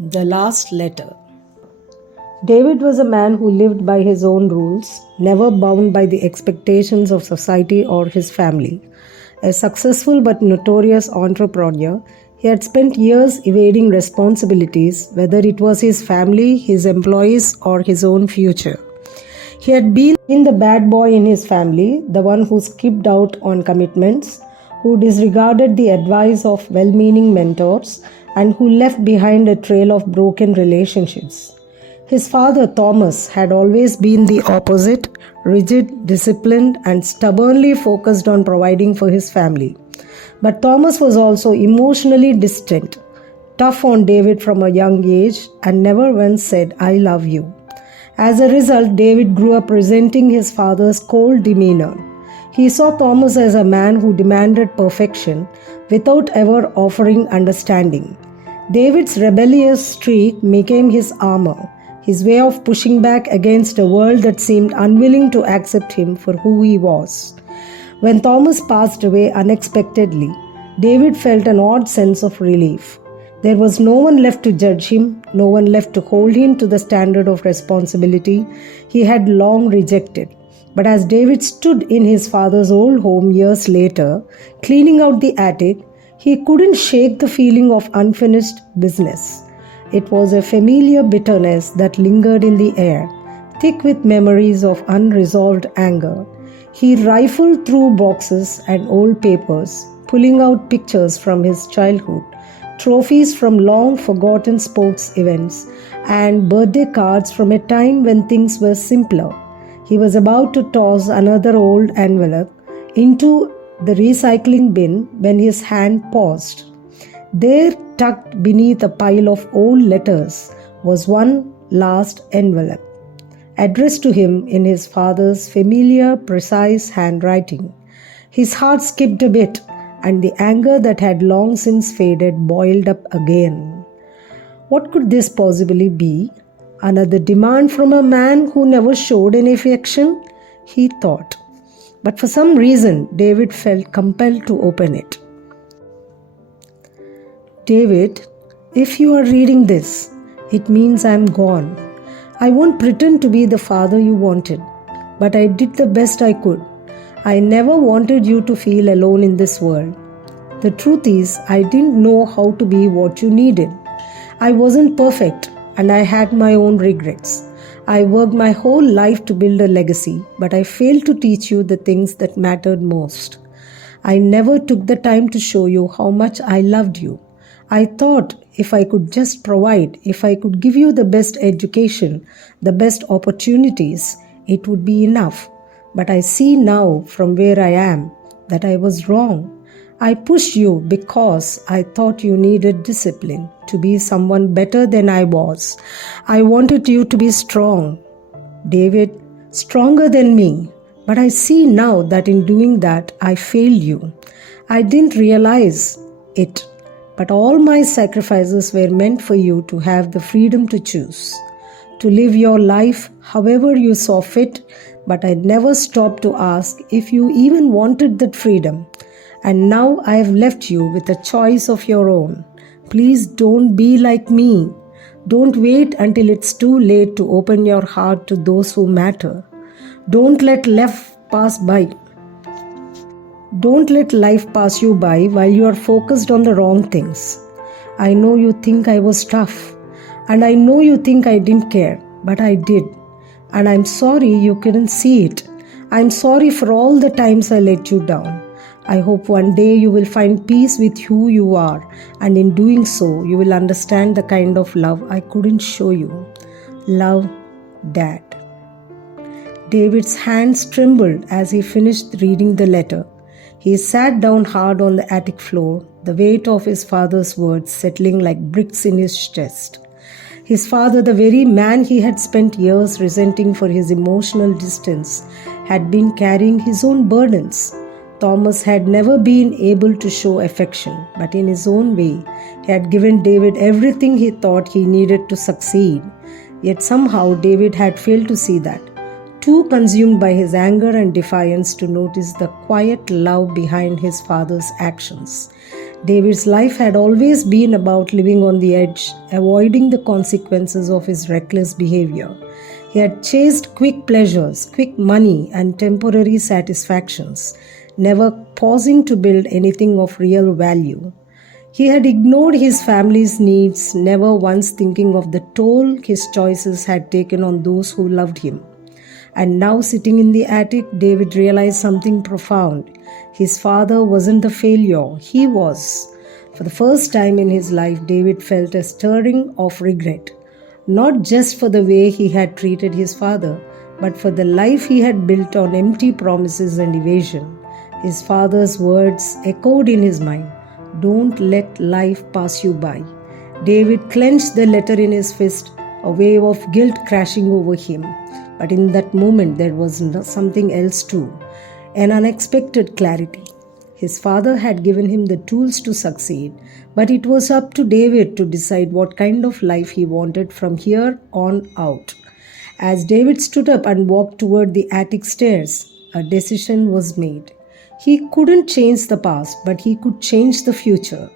The last letter. David was a man who lived by his own rules, never bound by the expectations of society or his family. A successful but notorious entrepreneur, he had spent years evading responsibilities, whether it was his family, his employees, or his own future. He had been the bad boy in his family, the one who skipped out on commitments, who disregarded the advice of well-meaning mentors, and who left behind a trail of broken relationships. His father, Thomas, had always been the opposite, rigid, disciplined, and stubbornly focused on providing for his family. But Thomas was also emotionally distant, tough on David from a young age, and never once said, "I love you." As a result, David grew up resenting his father's cold demeanor. He saw Thomas as a man who demanded perfection without ever offering understanding. David's rebellious streak became his armor, his way of pushing back against a world that seemed unwilling to accept him for who he was. When Thomas passed away unexpectedly, David felt an odd sense of relief. There was no one left to judge him, no one left to hold him to the standard of responsibility he had long rejected. But as David stood in his father's old home years later, cleaning out the attic, he couldn't shake the feeling of unfinished business. It was a familiar bitterness that lingered in the air, thick with memories of unresolved anger. He rifled through boxes and old papers, pulling out pictures from his childhood, trophies from long-forgotten sports events, and birthday cards from a time when things were simpler. He was about to toss another old envelope into the recycling bin when his hand paused. There, tucked beneath a pile of old letters, was one last envelope, addressed to him in his father's familiar, precise handwriting. His heart skipped a bit, and the anger that had long since faded boiled up again. What could this possibly be? Another demand from a man who never showed any affection? He thought. But for some reason, David felt compelled to open it. David, if you are reading this, it means I am gone. I won't pretend to be the father you wanted, but I did the best I could. I never wanted you to feel alone in this world. The truth is, I didn't know how to be what you needed. I wasn't perfect, and I had my own regrets. I worked my whole life to build a legacy, but I failed to teach you the things that mattered most. I never took the time to show you how much I loved you. I thought if I could just provide, if I could give you the best education, the best opportunities, it would be enough. But I see now from where I am that I was wrong. I pushed you because I thought you needed discipline, to be someone better than I was. I wanted you to be strong, David, stronger than me. But I see now that in doing that, I failed you. I didn't realize it, but all my sacrifices were meant for you to have the freedom to choose, to live your life however you saw fit, but I never stopped to ask if you even wanted that freedom. And now I have left you with a choice of your own. Please don't be like me. Don't wait until it's too late to open your heart to those who matter. Don't let life pass by. Don't let life pass you by while you are focused on the wrong things. I know you think I was tough, and I know you think I didn't care, but I did. And I'm sorry you couldn't see it. I'm sorry for all the times I let you down. I hope one day you will find peace with who you are, and in doing so, you will understand the kind of love I couldn't show you. Love, Dad. David's hands trembled as he finished reading the letter. He sat down hard on the attic floor, the weight of his father's words settling like bricks in his chest. His father, the very man he had spent years resenting for his emotional distance, had been carrying his own burdens. Thomas had never been able to show affection, but in his own way, he had given David everything he thought he needed to succeed. Yet somehow David had failed to see that. too consumed by his anger and defiance to notice the quiet love behind his father's actions. David's life had always been about living on the edge, avoiding the consequences of his reckless behavior. He had chased quick pleasures, quick money, and temporary satisfactions, never pausing to build anything of real value. He had ignored his family's needs, never once thinking of the toll his choices had taken on those who loved him. And now, sitting in the attic, David realized something profound. His father wasn't the failure, he was. For the first time in his life, David felt a stirring of regret, not just for the way he had treated his father, but for the life he had built on empty promises and evasion. His father's words echoed in his mind, "Don't let life pass you by." David clenched the letter in his fist, a wave of guilt crashing over him. But in that moment, there was something else too, an unexpected clarity. His father had given him the tools to succeed, but it was up to David to decide what kind of life he wanted from here on out. As David stood up and walked toward the attic stairs, a decision was made. He couldn't change the past, but he could change the future.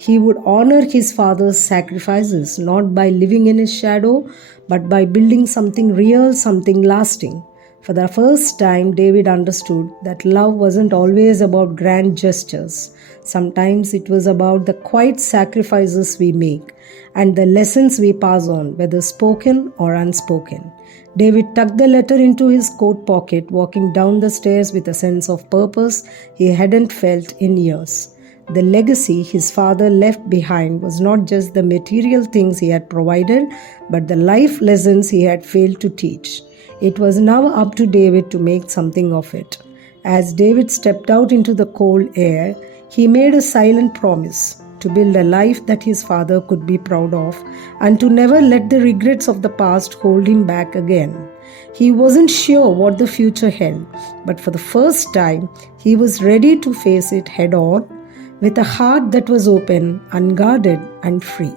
He would honor his father's sacrifices, not by living in his shadow, but by building something real, something lasting. For the first time, David understood that love wasn't always about grand gestures. Sometimes it was about the quiet sacrifices we make and the lessons we pass on, whether spoken or unspoken. David tucked the letter into his coat pocket, walking down the stairs with a sense of purpose he hadn't felt in years. The legacy his father left behind was not just the material things he had provided, but the life lessons he had failed to teach. It was now up to David to make something of it. As David stepped out into the cold air, he made a silent promise to build a life that his father could be proud of and to never let the regrets of the past hold him back again. He wasn't sure what the future held, but for the first time, he was ready to face it head on with a heart that was open, unguarded, and free.